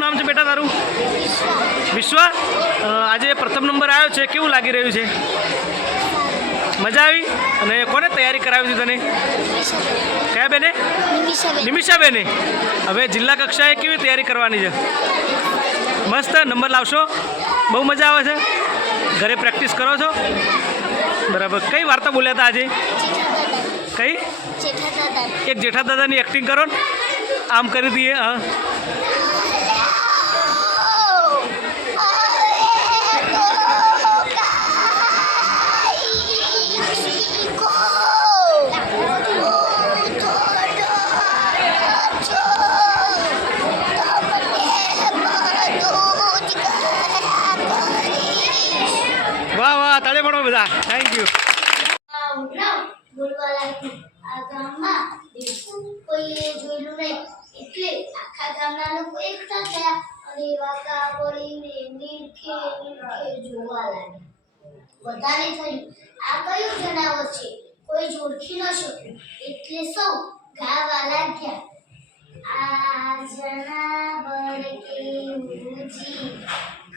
બેટા તારું? વિશ્વ? આજે પ્રથમ નંબર આવ્યો છે. કેવું લાગી રહ્યું છે? મજા આવી? અને કોને તૈયારી કરાવી હતી તને? કયા બેને? નિમિષા બેને હવે જિલ્લા કક્ષાએ કેવી તૈયારી કરવાની છે? મસ્ત નંબર લાવશો? બહુ મજા આવે છે? ઘરે પ્રેક્ટિસ કરો છો? બરાબર. કઈ વાર્તા બોલ્યા હતા આજે? કઈ? એક જેઠા દાદાની એક્ટિંગ કરો ને? આમ કરી દઈએ હા. ગામના લોકો થયા અને વાકા વળીને નીરખે નીરખે જોવા લાગ્યા. બધાને થયું. આ કયું જણાવો છે? કોઈ જ ઓળખી ન શક્યું. એટલે સૌ ગાવા લાગ્યા. આ જનાવર કેવું જી?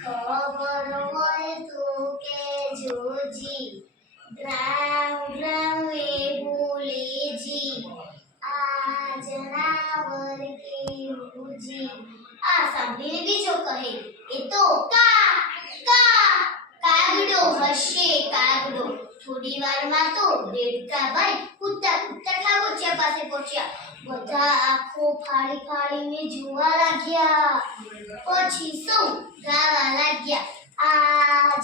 ખબર હોય તો કેજોજી ડ્રાઉ જી આ સાંભળીને બીજો કહે, એ તો કા કા, કાગડો હશે, કાગડો. થોડી વારમાં તો દેડકા ભાઈ કૂદતા કૂદતા ઠાકોરચિયા પાસે પહોંચ્યા. બધા આંખો ફાડી ફાડીને જોવા લાગ્યા. પછી સૌ ગાવા લાગ્યા. આ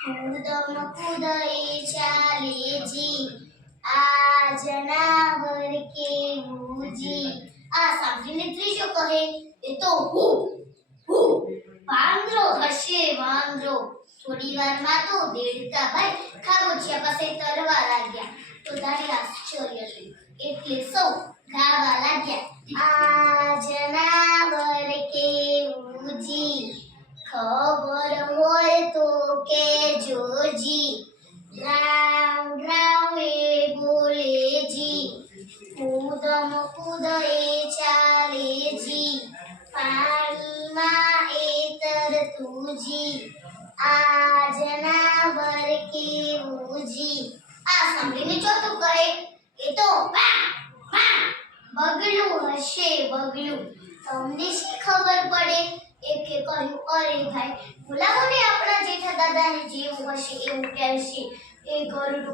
કૂદમ જનાવર કેવું જી? આ સાંભળીને ત્રીજો કહે, એ તો હું? હું? વાંદરો હશે વાંદરો. થોડી વારમાં તો દેડકા ભાઈ ખાબોચિયા પાસે તરવા લાગ્યા. તો તારે આશ્ચર્ય થયું એટલે સૌ ગાવા લાગ્યા. આ જનાવર જી આ જનાવર કેવું જી આ સાંભળીને ચોથું કહે, એ તો બગલું હશે બગલું તમને શી ખબર પડે? એકે કહ્યું, અરે ભાઈ, બોલાવો ને આપણા જેઠા દાદાને, જેવું હશે એવું કહેશે. એ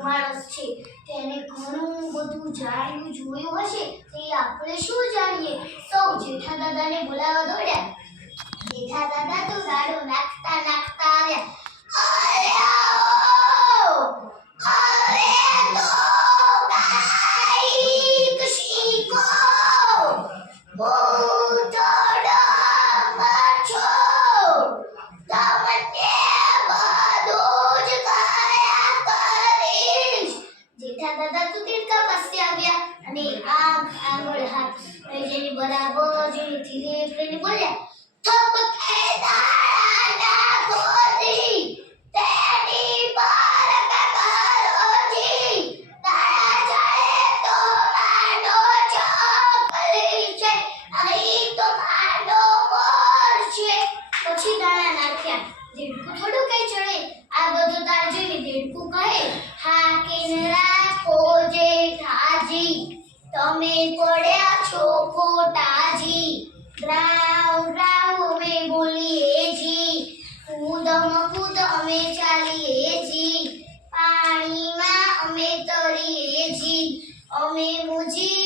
માણસ છે, તેને ઘણું બધું જાણ્યું, જોયું હશે. તે આપણે શું જાણીએ? સૌ જેઠા દાદાને બોલાવા દોડ્યા. જેઠા દાદા તો ગાડો નાખતા નાખતા દાદા તો દેડકા પાસે આવ્યા અને આંખ આંગળ હાથ જઈને બરાબર જોઈને ધીરે કરીને બોલ્યા અમે મુજી